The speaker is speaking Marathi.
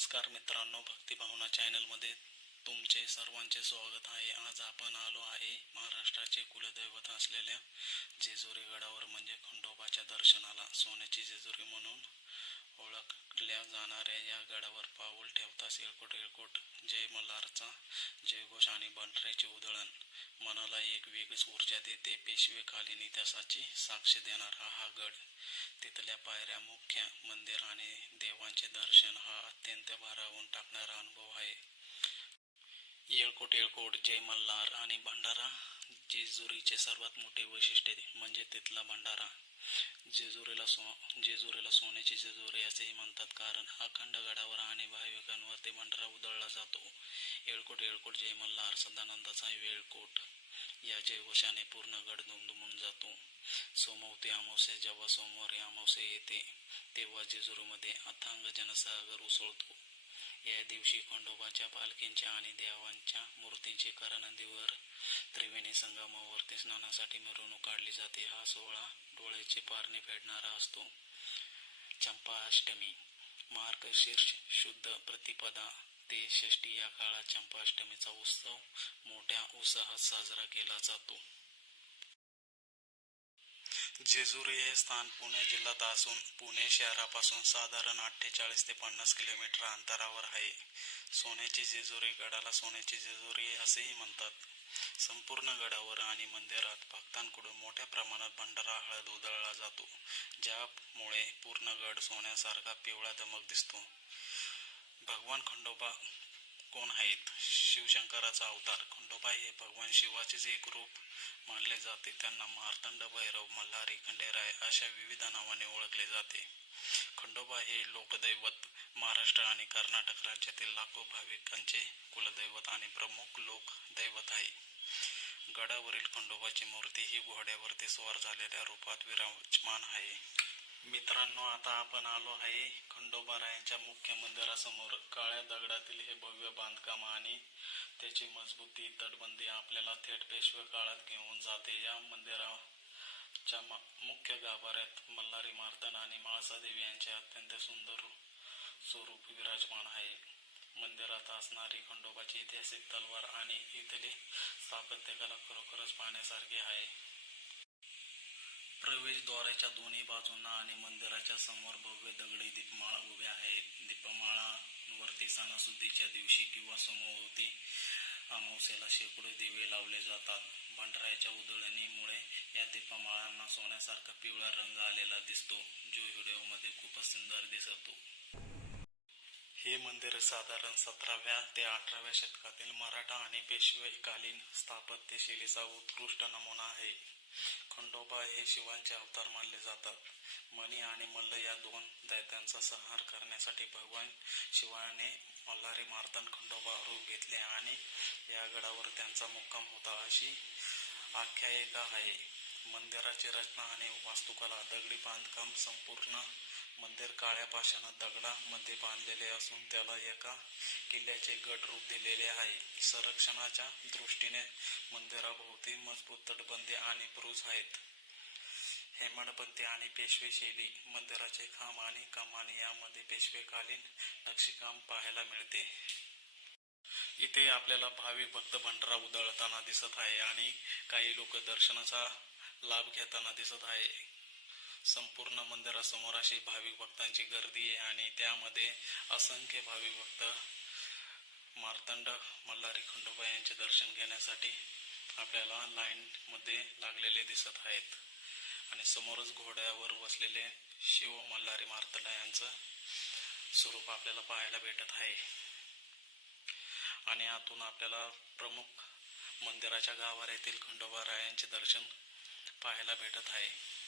नमस्कार मित्रांनो, भक्तिभावना चॅनलमध्ये तुमचे सर्वांचे स्वागत आहे. आज आपण आलो आहे महाराष्ट्राचे कुलदैवत असलेल्या जेजुरी गडावर, म्हणजे खंडोबाच्या दर्शनाला. सोन्याची जेजुरी म्हणून ओळखल्या जाणाऱ्या या गडावर पाऊल ठेवताच येळकोट येळकोट जय मल्हारचा जयघोष आणि बंडऱ्याचे उधळण मनाला एक वेगळीच ऊर्जा देते. पेशवेकालीन इतिहासाची साक्ष देणारा हा गड, तिथल्या पायऱ्या, मुख्य मंदिर आणि देवांचे दर्शन हा अत्यंत भारावून टाकणारा अनुभव आहे. येळकोट येळकोट जय मल्हार आणि भंडारा. जेजुरीचे सर्वात मोठे वैशिष्ट्य म्हणजे तिथला भंडारा. जेजुरीला सोन्याची जेजुरी असेही म्हणतात, कारण अखंड गडावर आणि भाविकांवरती भंडारा उधळला जातो. येळकोट येळकोट जय मल्हार, सदानंदाचा येळकोट या जयघोषाने पूर्ण गड दुमदुमून जातो. सोमवती अमावस्या, जेव्हा सोमवारी अमावस्या येते तेव्हा जेजुरीमध्ये अथांग जनसागर उसळतो. या दिवशी खंडोबाच्या पालखींच्या आणि देवांच्या मूर्तींची नदीवर त्रिवेणी संगमावरती स्नानासाठी मिरवणूक काढली जाते. हा सोहळा डोळ्याचे पारणे फेडणारा असतो. चंपाष्टमी, मार्गशीर्ष शुद्ध प्रतिपदा ते षष्ठी या काळात चंपाष्टमीचा उत्सव मोठ्या उत्साहात साजरा केला जातो. जेजुरी हे स्थान पुणे जिल्ह्यात असून पुणे शहरापासून साधारण 48 ते 50 किलोमीटर अंतरावर आहे. सोन्याची जेजुरी, गडाला सोन्याची जेजुरी असेही म्हणतात. संपूर्ण गडावर आणि मंदिरात भक्तांकडून मोठ्या प्रमाणात भंडारा, हळद उधळला जातो, ज्यामुळे पूर्ण गड सोन्यासारखा पिवळा दमक दिसतो. भगवान खंडोबा कोण आहेत? शिवशंकराचा अवतार. खंडोबा हे भगवान शिवाचेच एक रूप मानले जाते. त्यांना मार्तंड, भैरव, मल्हारी, खंडेराय अशा विविध नावाने ओळखले जाते. खंडोबा हे लोकदैवत महाराष्ट्र आणि कर्नाटक राज्यातील लाखो भाविकांचे कुलदैवत आणि प्रमुख लोकदैवत आहे. गडावरील खंडोबाची मूर्ती ही घोड्यावरती स्वार झालेल्या रूपात विराजमान आहे. मित्रांनो, आता आपण आलो आहे खंडोबारायांच्या मुख्य मंदिरासमोर. काळ्या दगडातील हे भव्य बांधकाम आणि त्याची मजबूती, तटबंदी आपल्याला थेट पेशवे काळात घेऊन जाते. या मंदिराच्या मुख्य गाभाऱ्यात मल्हारी, मार्तंड आणि म्हाळसादेवी यांचे अत्यंत सुंदर स्वरूप विराजमान आहे. मंदिरात असणारी खंडोबाची ऐतिहासिक तलवार आणि इथले स्थापत्यकला खरोखरच पाहण्यासारखी आहे. प्रवेशद्वाराच्या दोन्ही बाजूंना आणि मंदिराच्या समोर भव्य दगडी दीपमाळा उभ्या आहेत. दीपमाळांवरती सणासुदीच्या दिवशी किंवा सोमवती अमावस्येला शेकडो दिवे लावले जातात. भंडाऱ्याच्या उधळणीमुळे या दीपमाळांना सोन्यासारखा पिवळा रंग आलेला दिसतो, जो व्हिडिओमध्ये खूपच सुंदर दिसतो. हे मंदिर साधारण 17व्या ते 18व्या शतकातील मराठा आणि पेशवेकालीन स्थापत्यशैलीचा उत्कृष्ट नमुना आहे. खंडोबा हे शिवांचे अवतार मानले जातात. मणी आणि मल्ल या दोन दैत्यांचा संहार करण्यासाठी भगवान शिवाने मल्हारी, मार्तंड, खंडोबा रूप घेतले आणि या गडावर त्यांचा मुक्काम होता, अशी आख्यायिका आहे. मंदिराची रचना आणि वास्तुकला. दगडी बांधकाम. संपूर्ण मंदिर काळ्या पाषाण दगडामध्ये बांधलेले असून त्याला एका किल्ल्याचे गड रूप दिलेले आहे. संरक्षणाच्या दृष्टीने मंदिराभोवती मजबूत तटबंदी आणि बुरुज आहेत. हेमाडपंथी आणि पेशवे शैली. मंदिराचे खांब आणि कमान यामध्ये पेशवेकालीन नक्षीकाम पाहायला मिळते. इथे आपल्याला भाविक भक्त भंडारा उधळताना दिसत आहे आणि काही लोक दर्शनाचा लाभ घेताना दिसत आहे. संपूर्ण मंदिरासमोर अशी भाविक भक्तांची गर्दी आहे आणि त्यामध्ये असंख्य भाविक भक्त मार्तंड, मल्हारी, खंडोबा यांचे दर्शन घेण्यासाठी आपल्याला लाईन मध्ये लागलेले दिसत आहेत. आणि समोरच घोड्यावर बसलेले शिव, मल्हारी, मार्तंड यांचं स्वरूप आपल्याला पाहायला भेटत आहे. आणि आतून आपल्याला प्रमुख मंदिराच्या गाभाऱ्यातील खंडोबारायांचे दर्शन पाहायला भेटत आहे.